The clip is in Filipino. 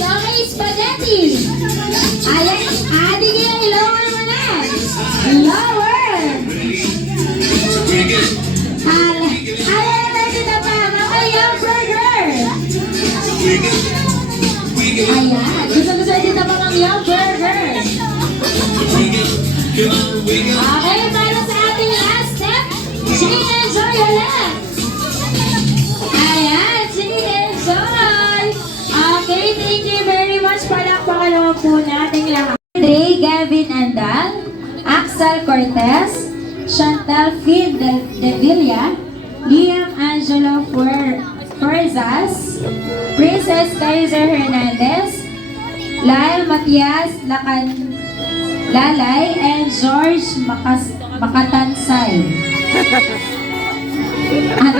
Okay, spaghetti. Ayan, ating yung lower mo na. Lower. Ayan na kita pa. Okay, yung burger. Ayan, gusto dito pa ng yung burger. Okay, para sa ating last step, sige, enjoy ulit. Ayan, sige, enjoy. Okay, thank you very much. Palakpakan naman po natin lahat. Dre Gavin Andal, Axel Cortez, Chantal Fin de Villa, Liam Angelo Forzas, Princess Kaiser Hernandez, Lyle Matias Lalay, and George Makatansay. Ano